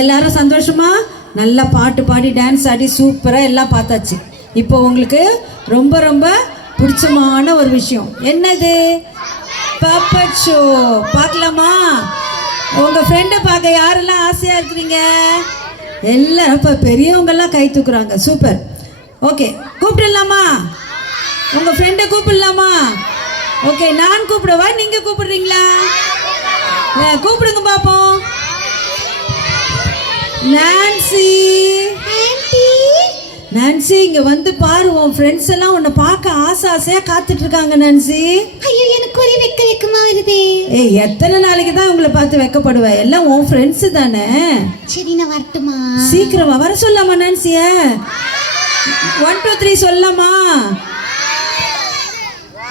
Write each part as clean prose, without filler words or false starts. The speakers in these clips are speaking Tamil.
எல்லாரும் சந்தோஷமா நல்லா பாட்டு பாடி டான்ஸ் ஆடி சூப்பராக எல்லாம் பார்த்தாச்சு. இப்போ உங்களுக்கு ரொம்ப ரொம்ப பிடிச்சமான ஒரு விஷயம் என்னது? பப்பட் ஷோ பார்க்கலாமா? உங்கள் ஃப்ரெண்டை பார்க்க யாரெல்லாம் ஆசையாக இருக்கிறீங்க? எல்லாரும் இப்போ பெரியவங்கெல்லாம் கை தூக்குறாங்க. சூப்பர். ஓகே, கூப்பிடலாமா? உங்கள் ஃப்ரெண்டை கூப்பிடலாமா? ஓகே, நான் கூப்பிடவா, நீங்கள் கூப்பிடுறீங்களா? கூப்பிடுங்க பார்ப்போம். நான்சி, நான்சி இங்க வந்து பாரு, உன் ஃப்ரெண்ட்ஸ் எல்லாம் உன்னை பார்க்க ஆசையா காத்துட்டு இருக்காங்க. நான்சி, ஐயோ எனக்கு ஒரே வெக்கமா வருதே. ஏய், எத்தனை நாளைக்கு தான் உங்களை பார்த்து வெக்கப்படுவ? எல்லாம் உன் ஃப்ரெண்ட்ஸ் தானே. சரி, நான் வரட்டுமா? சீக்கிரமா வர சொல்லாமா நான்சிய? 1 2 3 சொல்லாமா?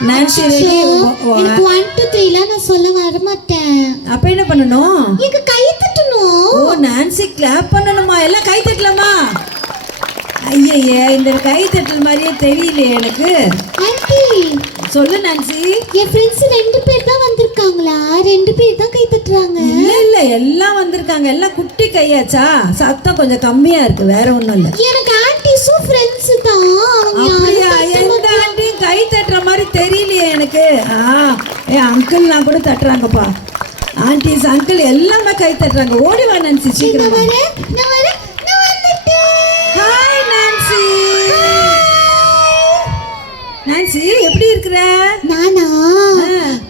Nancy ready? எனக்கு 1 2 3 நான் சொல்ல வர மாட்டேன். அப்ப என்ன பண்ணணும்? எனக்கு கை தட்டணும். ஓ, நான்சி கிளாப் பண்ணணுமா? எல்லாம் கை தட்டலாமா? ஐயே, இந்த கை தட்டல் மாதிரியே தெரியலையே எனக்கு. ஆண்டி சொல்லு நான்சி. என் ஃப்ரெண்ட்ஸ் 2 பேர் தான் வந்திருக்காங்களா? 2 பேர் தான் கை தட்டுறாங்க. இல்ல எல்லாம் வந்திருக்காங்க. எல்லாம் குட்டி கையாச்சா? சத்தம் கொஞ்சம் கம்மியா இருக்கு, வேற ஒண்ணும் இல்ல. எனக்கு ஆன்டிஸும் ஃப்ரெண்ட்ஸ் தான். அப்படியா? எந்த ஆண்டியும் கை தட்டுற மாதிரி தெரியலையே எனக்கு. அங்கிள்லாம் கூட தட்டுறாங்கப்பா. ஆண்டிஸ் அங்கிள் எல்லாமே கை தட்டுறாங்க. ஓடி வா நான்சி, சீக்கிரம். Hi Nancy. நான்சி எப்படி இருக்கிற? நானா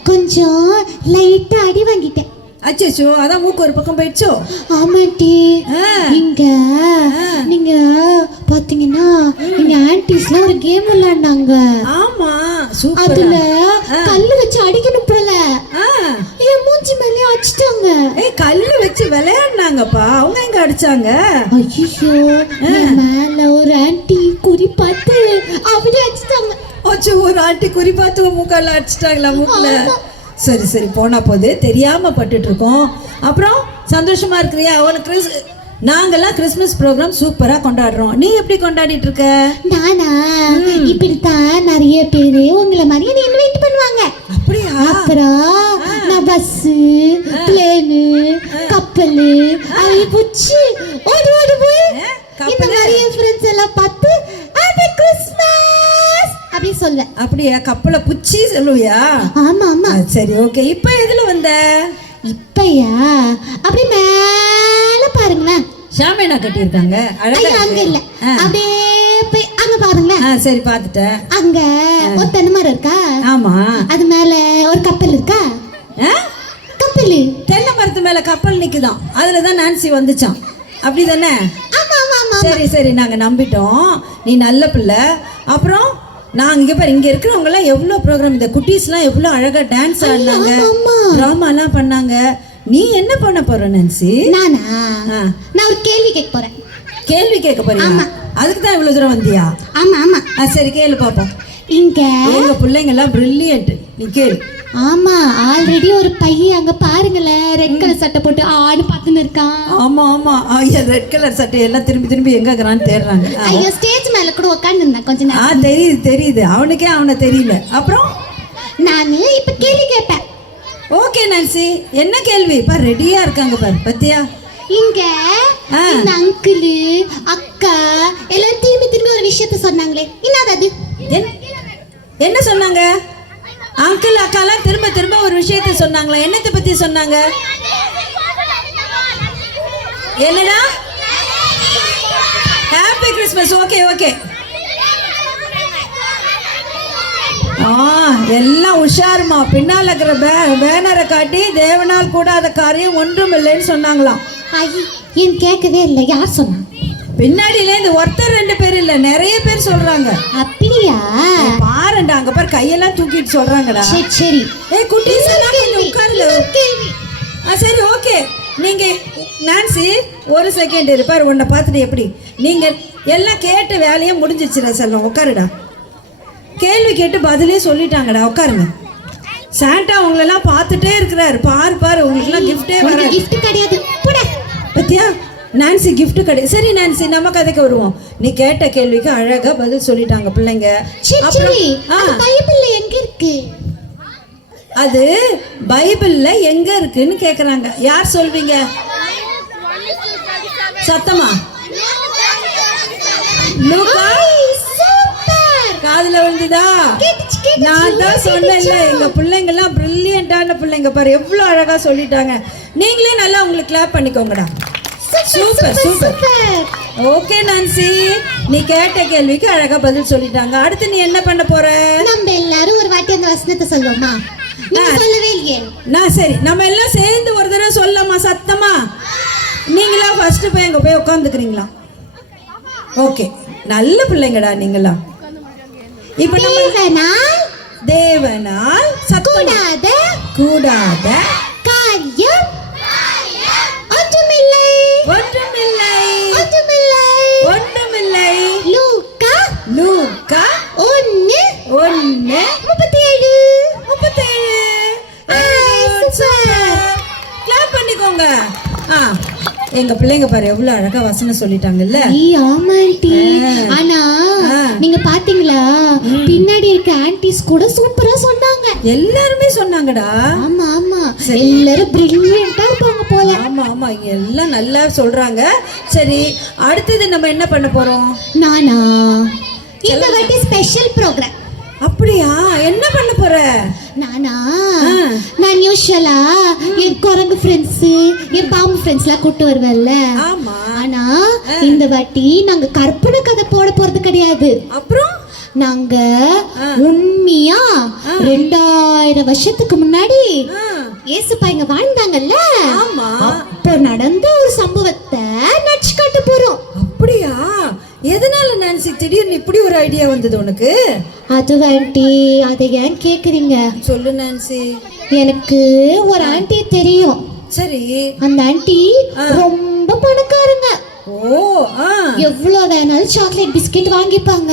கொஞ்சம் லைட்டா அடி வாங்கிட்டேன். அச்சோ, அதான் மூக்கு ஒரு பக்கம் போயிடுச்சோ? ஆமாட்டி. இங்க நீங்க பாத்தீங்கன்னா எங்க ஆன்டிஸ்ல ஒரு கேம் விளையாண்டாங்க. ஆமா, சூப்பர். அதுல கல்லு வச்சு அடிக்கணும் போல. என் மூஞ்சி மேலே அடிச்சிட்டாங்க. ஏய், கல்லு வச்சு விளையாடுனாங்கப்பா. அவங்க எங்க அடிச்சாங்க? ஐயோ, மேல ஒரு ஆன்டி குறி பார்த்து அப்படியே அடிச்சிட்டாங்க. அச்சோ, ஒரு ஆண்டி குறி பார்த்து மூக்கால அடிச்சிட்டாங்களா? மூக்குல? சரி சரி, போனா போது, தெரியாம பட்டுட்டு இருக்கோம். அப்புறம் சந்தோஷமா இருக்கிறியா? அவனுக்கு நாங்கெல்லாம் கிறிஸ்மஸ் ப்ரோக்ராம் சூப்பரா கொண்டாடுறோம். நீ எப்படி கொண்டாடிட்டு இருக்க? நானா இப்படித்தான் நிறைய பேரு உங்களை மாதிரி இன்வைட் பண்ணுவாங்க. அப்படியா? அப்புறம் நான் பஸ், பிளேனு, கப்பல் அதை புடிச்சு ஓடி ஓடி போய் இந்த நிறைய ஃப்ரெண்ட்ஸ் எல்லாம் பார்த்து ஹேப்பி கிறிஸ்மஸ் அப்படி சொல்ல. அப்படியா? கப்பலை புச்சி சொல்லுவியா? ஆமா ஆமா. சரி, ஓகே. இப்போ எதுல வந்த? இப்பயா அப்படி மேல பாருங்களேன். ஷாமேனா கட்டியிருக்காங்க. அழகா. அங்க இல்ல, அப்படியே போய் அங்க பாருங்களேன். சரி, பார்த்துட்டேன். அங்க ஒரு தென்னை மரம் இருக்கா? ஆமா. அது மேல ஒரு கப்பல் இருக்கா? கப்பல். தென்னை மரத்து மேல கப்பல் நிக்குதான். அதுலதான் நான்சி வந்துச்சான். அப்படிதானே? ஆமா ஆமா ஆமா. சரி சரி, நாங்க நம்பிட்டோம். நீ நல்ல பிள்ளை. அப்புறம் நான் இங்க பாரு, இங்க இருக்கிறவங்க எல்லாம் எவ்வளவு ப்ரோக்ராம், இந்த குட்டீஸ்லாம் எவ்வளவு அழகா டான்ஸ் ஆடினாங்க, டிராமா எல்லாம் பண்ணாங்க. நீ என்ன பண்ண போற நான்சி? நானா? நான் ஒரு கேள்வி கேட்க போறேன். கேள்வி கேட்க போறியா? அதுக்கு தான் இவ்வளவு தூரம் வந்தியா? ஆமா ஆமா. சரி, கேளு பாப்போம். இங்க எங்க பிள்ளைங்க எல்லாம் பிரில்லியன்ட். நீ கேளு. ஆமா, ஆல்ரெடி ஒரு பையன் அங்க பாருங்களேன், ரெட் கலர் சட்டை போட்டு ஆடு பார்த்துன்னு இருக்கான். ஆமா ஆமா. ஐயா, ரெட் கலர் சட்டை எல்லாம் திரும்பி திரும்பி எங்க இருக்கிறான்னு தேடுறாங்க. ஐயோ, ஸ்டேஜ் மேல கூட உட்கார்ந்து இருந்தா கொஞ்ச நேரம். தெரியுது தெரியுது, அவனுக்கே அவனை தெரியல. அப்புறம் நானு இப்ப கேள்வி கேட்பேன். ஓகே நான்சி, என்ன கேள்வி? பார், ரெடியா இருக்காங்க பாரு, பத்தியா? இங்க இந்த அங்கிள் அக்கா எல்லாம் திரும்பி திரும்பி ஒரு விஷயத்த சொன்னாங்களே, என்னது அது? என்ன சொன்னாங்க? அங்கிள் அக்காலாம் திரும்ப திரும்ப ஒரு விஷயத்த சொன்னாங்களா? என்னத்தை பத்தி சொன்னாங்க? என்னடா? Happy Christmas. Okay okay. எல்லாம் உஷாருமா. பின்னால் இருக்கிற பேனரை காட்டி தேவனால் கூடாத காரியம் ஒன்றும் இல்லைன்னு சொன்னாங்களாம். ஏன் கேட்கவே இல்லை. யார் சொன்னா? பின்னாடியில இந்த ஒருத்தர் 2 பேர் இல்ல, நிறைய பேர் சொல்றாங்க. அப்படியா? பாருண்டா, அங்க பாரு, கையெல்லாம் தூக்கிட்டு சொல்றாங்கடா. சரி சரி. ஏய் குட்டீஸ் எல்லாம் கொஞ்சம் உட்காருங்க. சரி, ஓகே. நீங்க நான்சி ஒரு செகண்ட் இருப்பார், உன்னை பார்த்துட்டு எப்படி நீங்க எல்லாம் கேட்ட வேலையை முடிஞ்சிச்சுடா. செல்லம், உட்காருடா. கேள்வி கேட்டு பதிலே சொல்லிட்டாங்கடா, உட்காருங்க. சாண்டா உங்களெல்லாம் பார்த்துட்டே இருக்கிறாரு. பாரு பாரு, உங்களுக்குலாம் கிஃப்டே வர. கிஃப்ட் கிடையாது பத்தியா? நான்சி கிஃப்ட் கிடையாது. சரி நான்சி, நம்ம கதைக்கு வருவோம். நீ கேட்ட கேள்விக்கு அழகா பதில் சொல்லிட்டாங்க பிள்ளைங்க. பைபிள்ல எங்க இருக்கு? அது பைபிள்ல எங்க இருக்குன்னு கேக்குறாங்க. யார் சொல்வீங்க? சத்தமா லூக்கா சூப்பர் காதுல விழுந்துதா? நான் தான் சொன்னேன்ல, எங்க பிள்ளைங்க எல்லாம் பிரில்லியண்டான பிள்ளைங்க பாரு, எவ்வளவு அழகா சொல்லிட்டாங்க. நீங்களே நல்லா உங்களுக்கு கிளாப் பண்ணிக்கோங்கடா. Super super. ஓகே நான்சி, நீ கேட்ட கேள்விக்கு அழகா பதில் சொல்லிட்டாங்க. அடுத்து நீ என்ன பண்ண போற? நம்ம எல்லாரும் ஒரு வாட்டி அந்த வசனத்தை சொல்லுவோமா? நீங்க சொல்லவே இல்லையே. நான் சரி, நம்ம எல்லாம் சேர்ந்து ஒரு தடவை சொல்லலாமா சத்தமா? நீங்களா ஃபர்ஸ்ட் போய் அங்க போய் உட்காந்துக்கிறீங்களா? ஓகே, நல்ல பிள்ளைங்கடா நீங்களா. இப்ப தேவனால் கூடாத கூடாத காரியம் ஒன்றுமில்லை ஒன்றுமில்லை ஒன்றுமில்லை ஒன்றுமில்லை. லூக்கா லூக்கா 1:37 கிளாப் பண்ணிக்கோங்க. எங்க பிள்ளைங்க பாரு எவ்வளவு அழகா வசனம் சொல்லிட்டாங்கல்ல. ஆமா ஆண்டி. ஆனா நீங்க பாத்தீங்களா, பின்னாடி இருக்க ஆன்டிஸ் கூட சூப்பரா சொன்னாங்க. எல்லாருமே சொன்னாங்கடா. ஆமா ஆமா, எல்லாரும் பிரில்லியண்டா இருப்பாங்க போல. ஆமா ஆமா, எல்லாம் நல்லா சொல்றாங்க. சரி, அடுத்தது நம்ம என்ன பண்ண போறோம்? நானா இந்த வாட்டி ஸ்பெஷல் ப்ரோக்ராம். அப்படியா? என்ன பண்ண போற? நானா நான் யூஷுவலா என் குரங்கு ஃப்ரெண்ட்ஸ், என் பாம்பு ஃப்ரெண்ட்ஸ்லாம் கூட்டு வருவேன்ல. ஆமா. ஆனா இந்த வாட்டி நாங்க கற்பனை கதை போட போறது கிடையாது. அப்புறம் நாங்க உண்மையா 2000 வருஷத்துக்கு முன்னாடி ஏசுப்பா இங்க வாழ்ந்தாங்கல்ல, அப்போ நடந்த ஒரு சம்பவத்தை நடிச்சு காட்ட போறோம். அப்படியா? எதனால நான்சி திடீர்னு இப்படி ஒரு ஐடியா வந்தது உனக்கு? அது ஆண்டி, அதை ஏன் கேக்குறீங்க? சொல்லு நான்சி. எனக்கு ஒரு ஆண்டி தெரியும். சரி. அந்த ஆண்டி ரொம்ப பணக்காரங்க. ஓ. எவ்வளவு வேணாலும் சாக்லேட் பிஸ்கெட் வாங்கிப்பாங்க.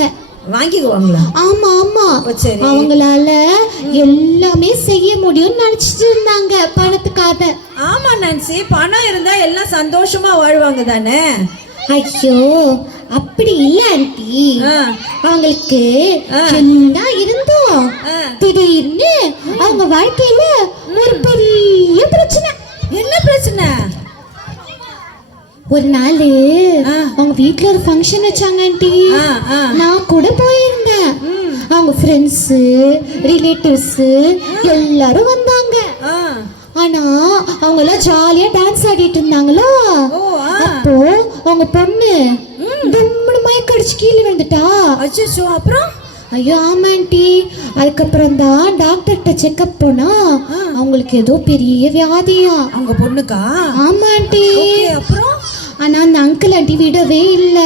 வாங்கிக்குவாங்களா? ஆமா ஆமா. சரி. அவங்களால எல்லாமே செய்ய முடியும்னு நினைச்சிட்டு இருந்தாங்க பணத்துக்காக. ஆமா நான்சி, பணம் இருந்தா எல்லாம் சந்தோஷமா வாழ்வாங்க தானே. ஐயோ அப்படி இல்ல ஆண்டி. அவங்களுக்கு எல்லாம் இருந்தோம், திடீர்னு அவங்க வாழ்க்கையில ஒரு பெரிய பிரச்சனை. என்ன பிரச்சனை? ஒரு நாள் அவங்க வீட்ல ஒரு ஃபங்க்ஷன் வச்சாங்க ஆண்டி. நான் கூட போயிருந்தேன். அவங்க ஃப்ரெண்ட்ஸ், ரிலேட்டிவ்ஸ் எல்லாரும் வந்தாங்க. ஆனா அவங்க எல்லாம் ஜாலியா டான்ஸ் ஆடிட்டு இருந்தாங்களா. அப்போ அவங்க பொண்ணு மயக்க அடிச்சு கீழே விழுந்துட்டா. அச்சோ. அப்புறம்? ஐயோ ஆமா ஆண்டி. அதுக்கப்புறம் தான் டாக்டர்கிட்ட செக்அப் போனா அவங்களுக்கு ஏதோ பெரிய வியாதியா அவங்க பொண்ணுக்கா. ஆமா ஆண்டி. அப்புறம்? ஆனா அந்த அங்கிள் ஆண்டி விடவே இல்ல.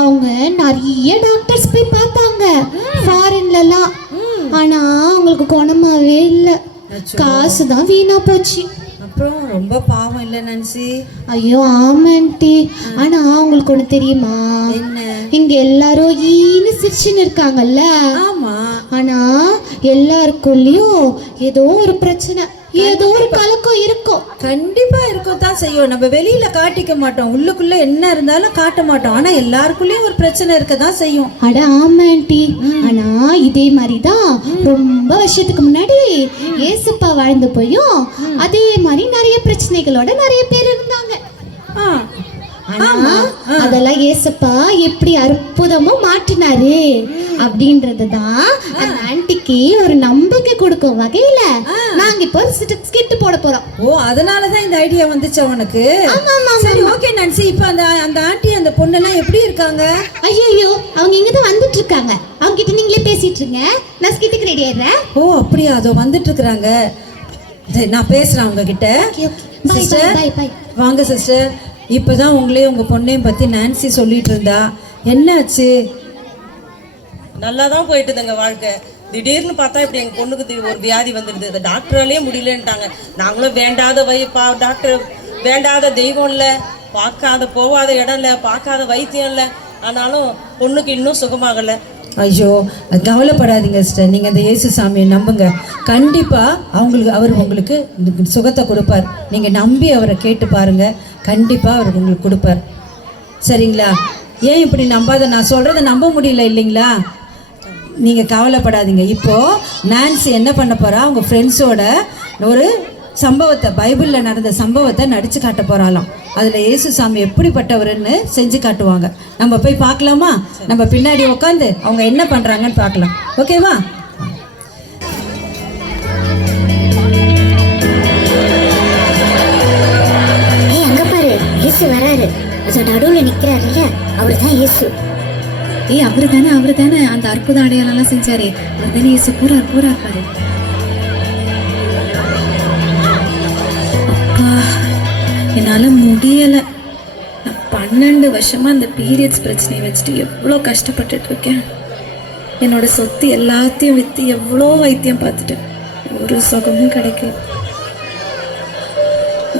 அவங்க நிறைய டாக்டர்ஸ் போய் பார்த்தாங்க ஃபாரின்லலாம். ஆனா அவங்களுக்கு குணமாவே இல்லை. காசு தான் வீணா போச்சு. அப்புறம் ரொம்ப பாவம் இல்ல நான்சி? ஐயோ ஆமாண்டி. ஆனா உங்களுக்கு ஒண்ணு தெரியுமா? இங்க எல்லாரும் ஈனு சிரிச்சுன்னு இருக்காங்கல்ல. ஆமா. ஆனா எல்லாருக்குள்ளயும் ஏதோ ஒரு பிரச்சனை, ஏதோ ஒரு கலக்கம் இருக்கும். கண்டிப்பா இருக்கத்தான் செய்யும். நம்ம வெளியில காட்டிக்க மாட்டோம், உள்ளுக்குள்ள என்ன இருந்தாலும் காட்ட மாட்டோம். ஆனா எல்லாருக்குள்ளயும் ஒரு பிரச்சனை இருக்கதான் செய்யும். அட ஆமா ஆண்டி. ஆனா இதே மாதிரிதான் ரொம்ப வருஷத்துக்கு முன்னாடி ஏசப்பா வாழ்ந்து போயும் அதே மாதிரி நிறைய பிரச்சனைகளோட நிறைய பேர் இருந்தாங்க. அதெல்லாம் ஏசப்பா எப்படி அற்புதமா மாற்றினாரு அப்படின்றதுதான் அந்த ஆண்டிக்கு ஒரு நம்பிக்கை கொடுக்கும் வகையில நாங்க இப்போ ஸ்கிட் போட போறோம். ஓ, அதனாலதான் இந்த ஐடியா வந்துச்சு உனக்கு? சரி, ஓகே நான்சி. இப்போ அந்த ஆண்டி அந்த பொண்ணெல்லாம் எப்படி இருக்காங்க? ஐயோ, அவங்க இங்கதான் வந்துட்டு இருக்காங்க. அவங்க கிட்ட நீங்களே பேசிட்டு இருங்க, நான் ஸ்கிட்டுக்கு ரெடி ஆயிடுறேன். ஓ அப்படியா? அதோ வந்துட்டு இருக்காங்க. சரி, நான் பேசுறேன் அவங்க கிட்ட. வாங்க சிஸ்டர். இப்போதான் உங்களே உங்கள் பொண்ணையும் பற்றி நான்சி சொல்லிட்டு இருந்தா. என்னாச்சு? நல்லா தான் போயிட்டுதுங்க வாழ்க்கை. திடீர்னு பார்த்தா இப்படி எங்கள் பொண்ணுக்கு ஒரு வியாதி வந்துடுது. அதை டாக்டராலேயே முடியலன்ட்டாங்க. நாங்களும் வேண்டாத டாக்டர், வேண்டாத தெய்வம் இல்லை, பார்க்காத போகாத இடம் இல்லை, பார்க்காத வைத்தியம் இல்லை. ஆனாலும் பொண்ணுக்கு இன்னும் சுகமாகலை. ஐயோ, கவலைப்படாதீங்க சிஸ்டர். நீங்கள் அந்த இயேசு சாமியை நம்புங்க. கண்டிப்பாக அவர் உங்களுக்கு சுகத்தை கொடுப்பார். நீங்கள் நம்பி அவரை கேட்டு பாருங்கள், கண்டிப்பாக அவர் உங்களுக்கு கொடுப்பார். சரிங்களா? ஏன் இப்படி நம்பாத? நான் சொல்கிறத நம்ப முடியல இல்லைங்களா? நீங்கள் கவலைப்படாதீங்க. இப்போது நான்சி என்ன பண்ண போகிறா, அவங்க ஃப்ரெண்ட்ஸோட ஒரு சம்பவத்தை, பைபிளில் நடந்த சம்பவத்தை நடித்து காட்ட போகிறாளாம். அதில் இயேசு சாமி எப்படிப்பட்டவருன்னு செஞ்சு காட்டுவாங்க. நம்ம போய் பார்க்கலாமா? நம்ம பின்னாடி உட்காந்து அவங்க என்ன பண்ணுறாங்கன்னு பார்க்கலாம். ஓகேவா? அங்க பாரு, இயேசு வராரு. அதோட நடுவுல நிக்கிறாரு இல்ல, அவருதான் இயேசு. அவரு தானே அந்த அற்புத அடையாளம் செஞ்சாரு. அவர் தானே இயேசு. போறார் பாரு. அப்பா, என்னால முடியல. நான் 12 வருஷமா அந்த பீரியட்ஸ் பிரச்சனையை வச்சுட்டு எவ்வளோ கஷ்டப்பட்டுட்டு இருக்கேன். என்னோட சொத்து எல்லாத்தையும் விற்று எவ்வளோ வைத்தியம் பார்த்துட்டேன். ஒரு சுகமும் கிடைக்கல.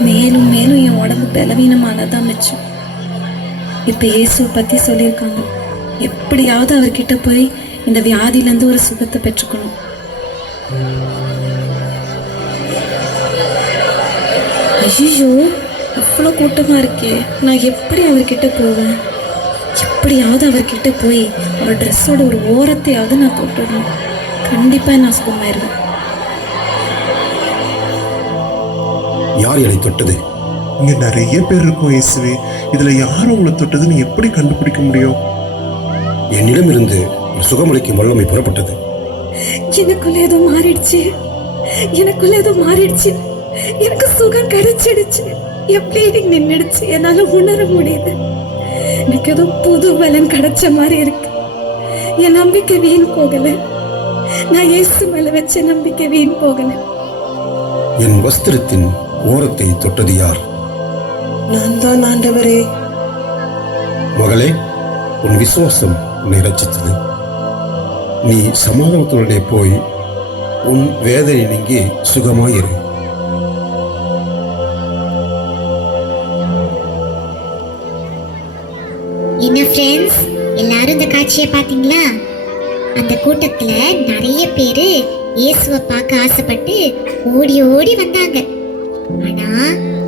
மேலும் மேலும் என் உடம்பு பலவீனமானதான் மிச்சம். இப்போ இயேசுவை பற்றி சொல்லியிருக்காங்க. எப்படியாவது அவர்கிட்ட போய் இந்த வியாதியிலேருந்து ஒரு சுகத்தை பெற்றுக்கணும். ஐயோ, அவ்வளோ கூட்டமாக இருக்கே. நான் எப்படி அவர்கிட்ட போவேன்? எப்படியாவது அவர்கிட்ட போய் அவர் ட்ரெஸ்ஸோட ஒரு ஓரத்தையாவது நான் தொட்டுடணும். கண்டிப்பாக நான் சுகமாயிருவேன். யார் என்னை தொட்டது? இங்க நிறைய பேர் இருக்கும் இயேசுவே. இதுல யார் உங்களை தொட்டதுன்னு எப்படி கண்டுபிடிக்க முடியும்? என்னிடமிருந்து ஒரு சுகமளிக்கும் வல்லமை புறப்பட்டது. எனக்குள்ள ஏதோ மாறிடுச்சு. எனக்கு சுகம் கிடைச்சிடுச்சு. எப்படி நின்றுடுச்சு, என்னால உணர முடியுது. எனக்கு ஏதோ புது பலன் கிடைச்ச மாதிரி இருக்கு. என் நம்பிக்கை வீண் போகல. நான் இயேசு மேல வச்ச நம்பிக்கை வீண் போகல. என் வஸ்திரத்தின் ஓரத்தை தொட்டது யார்? நான் தான் ஆண்டவரே. மகளே, உன் விசுவாசம் உன்னை ரட்சித்தது. நீ சமாதானத்துடனே போய் உன் வேதனை நீங்கி சுகமாயிரு. என்ன ஃப்ரெண்ட்ஸ், எல்லாரும் இந்த காட்சியை பாத்தீங்களா? அந்த கூட்டத்துல நிறைய பேரு இயேசுவை பார்க்க ஆசைப்பட்டு ஓடி ஓடி வந்தாங்க. ஆனா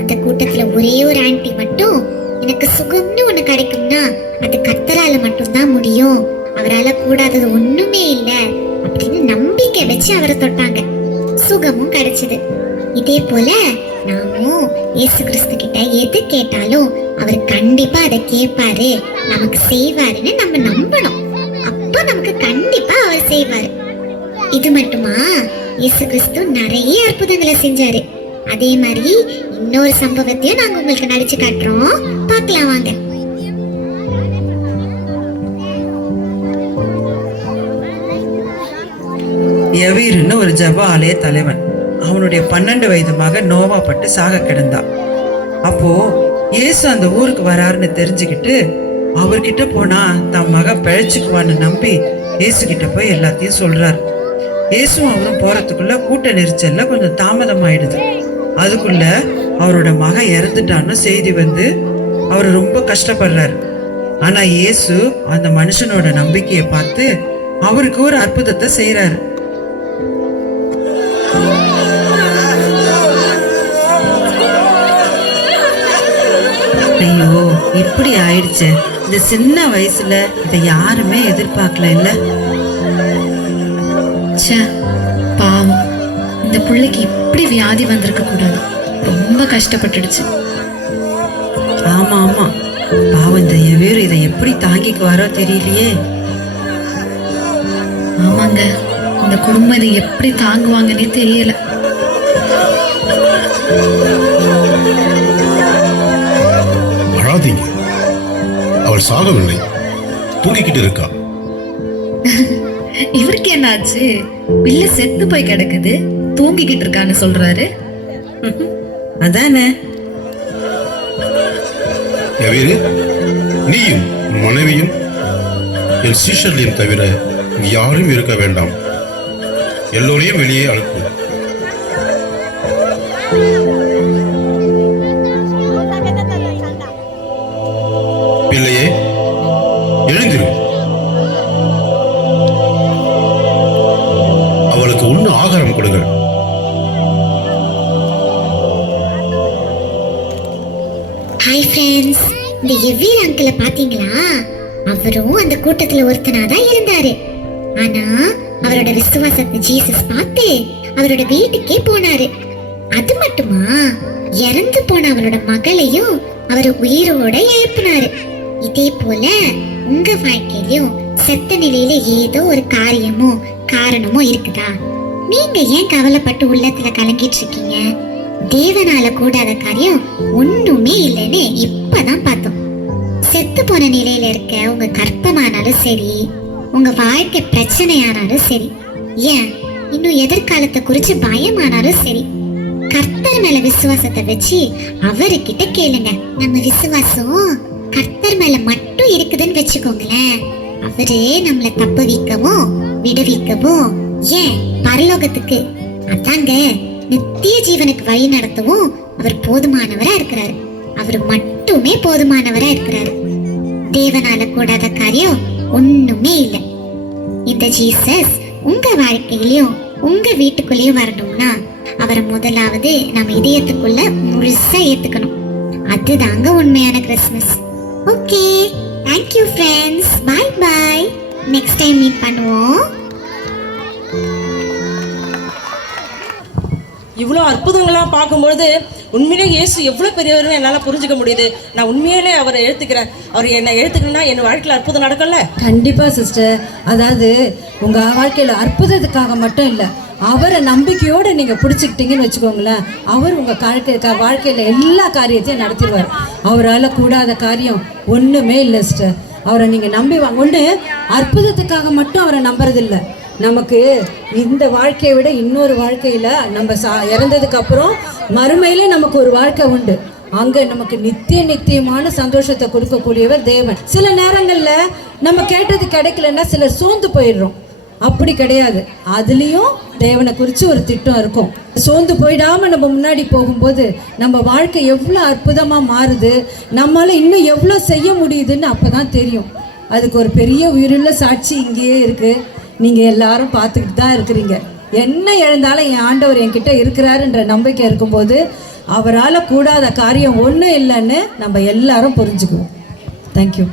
அந்த கூட்டத்துல ஒரே ஒரு ஆன்ட்டி மட்டும், எனக்கு சுகம்னு ஒண்ணு கிடைக்கும்னா அது கர்த்தரால மட்டும்தான் முடியும், அவரால கூடாதது ஒண்ணுமே இல்ல அப்படின்னு நம்பிக்கை வச்சு அவரை தொட்டாங்க. சுகமும் கிடைச்சது. இதே போல நாமும் இயேசு கிறிஸ்து கிட்ட எது கேட்டாலும் அவர் கண்டிப்பா அதை கேட்பாரு, நமக்கு செய்வாருன்னு நம்ம நம்பணும். அப்ப நமக்கு கண்டிப்பா அவர் செய்வாரு. இது மட்டுமா, இயேசு கிறிஸ்து நிறைய அற்புதங்களை செஞ்சாரு. அதே மாதிரி இன்னொரு சம்பவத்தையும் நாங்க உங்களுக்கு நடிச்சு காட்டுறோம், பார்க்கலாம் வாங்க. யவீருன்னு ஒரு ஜப ஆலய தலைவன். அவனுடைய 12 வயது மகன் நோவாப்பட்டு சாக கிடந்தான். அப்போ இயேசு அந்த ஊருக்கு வராருன்னு தெரிஞ்சுக்கிட்டு அவர்கிட்ட போனா தன் மகன் பிழைச்சுக்குவான்னு நம்பி இயேசு கிட்ட போய் எல்லாத்தையும் சொல்றாரு. இயேசுவும் அவரும் போறதுக்குள்ள கூட்ட நெரிச்சல்ல கொஞ்சம் தாமதம் ஆயிடுது. அதுக்குள்ள அவரோட மகன் இறந்துட்டான்னு செய்தி வந்து அவர் ரொம்ப கஷ்டப்படுறாரு. ஆனா இயேசு அந்த மனுஷனோட நம்பிக்கையை பார்த்து அவருக்கு ஒரு அற்புதத்தை செய்யறாரு. ஐயோ, இப்படி ஆயிடுச்சு. இந்த சின்ன வயசுல இதை யாருமே எதிர்பார்க்கல இல்ல? பாவம், இந்த பிள்ளைக்கு இப்படி வியாதி வந்திருக்க கூடாது. ரொம்ப கஷ்டப்பட்டுடுச்சு. ஆமா ஆமா, பாவம் இந்த யவீரு இதை எப்படி தாங்கிக்குவாரோ தெரியலையே. ஆமாங்க, இந்த குடும்பம் இதை எப்படி தாங்குவாங்கன்னே தெரியல. அழாதீங்க, அவள் சாகவில்லை, தூங்கிக்கிட்டு இருக்கா. இவருக்கு என்னாச்சு? பிள்ளை செத்து போய் கிடக்குது, தூங்கிக்கிட்டு இருக்கான்னு சொல்றாரு. அதானே. யவீரு, நீயும் உன் மனைவியும் என் சீஷர்களையும் தவிர இங்கு யாரும் இருக்க வேண்டாம். எல்லோரையும் வெளியே அனுப்பு. பிள்ளையே, எழுந்திரு. அவளுக்கு உண்ண ஆகாரம் கொடுங்கள். ஹாய் ஃப்ரெண்ட்ஸ், இந்த யவீர் அங்கிளை பாத்தீங்களா? அவரும் அந்த கூட்டத்துல ஒருத்தனாதான் இருந்தாரு. ஆனா அவரோட விசுவாசத்தை ஜீசஸ் பார்த்து அவரோட வீட்டுக்கே போனாரு. அது மட்டுமா, இறந்து போன அவரோட மகளையும் அவர் உயிரோட எழுப்பினாரு. இதே போல உங்க வாழ்க்கையிலும் செத்த நிலையில ஏதோ ஒரு காரியமோ காரணமோ இருக்குதா? நீங்க ஏன் கவலைப்பட்டு உள்ளத்துல கலங்கிட்டு இருக்கீங்க? தேவனால கூடாத காரியம் ஒண்ணுமே இல்லைன்னு இப்பதான் பார்த்தோம். செத்து போன நிலையில இருக்க உங்க கற்பமானாலும் சரி, உங்க வாழ்க்கை பிரச்சனையானாலும் சரி, ஏன் இன்னும் எதிர்காலத்தை குறிச்சு பயமானாலும் சரி, கர்த்தர் மேல விசுவாசத்தை வச்சு அவர்கிட்ட கேளுங்க. நம்ம விசுவாசம் கர்த்தர் மேல மட்டும் இருக்குதுன்னு வச்சுக்கோங்களேன், அவரே நம்மள தப்புவிக்கவும் விடுவிக்கவும், ஏன் பரலோகத்துக்கு, அதாங்க நித்திய ஜீவனுக்கு வழி நடத்தவும் அவர் போதுமானவரா இருக்கிறாரு. அவர் மட்டுமே போதுமானவரா இருக்கிறாரு. தேவனால கூடாத காரியம் ஒண்ணுமே இல்லை. இந்த ஜீசஸ் உங்க வாழ்க்கையிலயும் உங்க வீட்டுக்குள்ளேயும் வரணும்னா அவரை முதலாவது நம்ம இதயத்துக்குள்ள முழுசா ஏத்துக்கணும். அதுதாங்க உண்மையான Christmas. Okay, thank you friends. Bye bye. Next time meet பண்ணுவோம். இவ்வளோ அற்புதங்களாக பார்க்கும்பொழுது உண்மையிலே இயேசு எவ்வளோ பெரியவர்னு என்னால் புரிஞ்சுக்க முடியுது. நான் உண்மையிலே அவரை எழுத்துக்கிறேன். அவர் என்னை எழுத்துக்கணும்னா என் வாழ்க்கையில் அற்புதம் நடக்கல. கண்டிப்பாக சிஸ்டர். அதாவது உங்கள் வாழ்க்கையில் அற்புதத்துக்காக மட்டும் இல்லை, அவரை நம்பிக்கையோடு நீங்கள் பிடிச்சிக்கிட்டீங்கன்னு வச்சுக்கோங்களேன், அவர் உங்கள் வாழ்க்கையில் எல்லா காரியத்தையும் நடத்திடுவார். அவரால் கூடாத காரியம் ஒன்றுமே இல்லை சிஸ்டர். அவரை நீங்கள் நம்பி ஒன்று அற்புதத்துக்காக மட்டும் அவரை நம்புறதில்லை, நமக்கு இந்த வாழ்க்கையை விட இன்னொரு வாழ்க்கையில் நம்ம இறந்ததுக்கு அப்புறம் மறுமையில நமக்கு ஒரு வாழ்க்கை உண்டு. அங்கே நமக்கு நித்தியமான சந்தோஷத்தை கொடுக்கக்கூடியவர் தேவன். சில நேரங்களில் நம்ம கேட்டது கிடைக்கலன்னா சிலர் சோர்ந்து போயிடுறோம். அப்படி கிடையாது, அதுலேயும் தேவனை குறித்து ஒரு திட்டம் இருக்கும். சோர்ந்து போயிடாமல் நம்ம முன்னாடி போகும்போது நம்ம வாழ்க்கை எவ்வளோ அற்புதமாக மாறுது, நம்மளால் இன்னும் எவ்வளோ செய்ய முடியுதுன்னு அப்போ தான் தெரியும். அதுக்கு ஒரு பெரிய உயிருள்ள சாட்சி இங்கேயே இருக்குது. நீங்கள் எல்லாரும் பார்த்துக்கிட்டு தான் இருக்கிறீங்க. என்ன எழுந்தாலும் என் ஆண்டவர் என்கிட்ட இருக்கிறாருன்ற நம்பிக்கை இருக்கும்போது அவரால் கூடாத காரியம் ஒன்றும் இல்லைன்னு நம்ம எல்லாரும் புரிஞ்சுக்குவோம். தேங்க்யூ.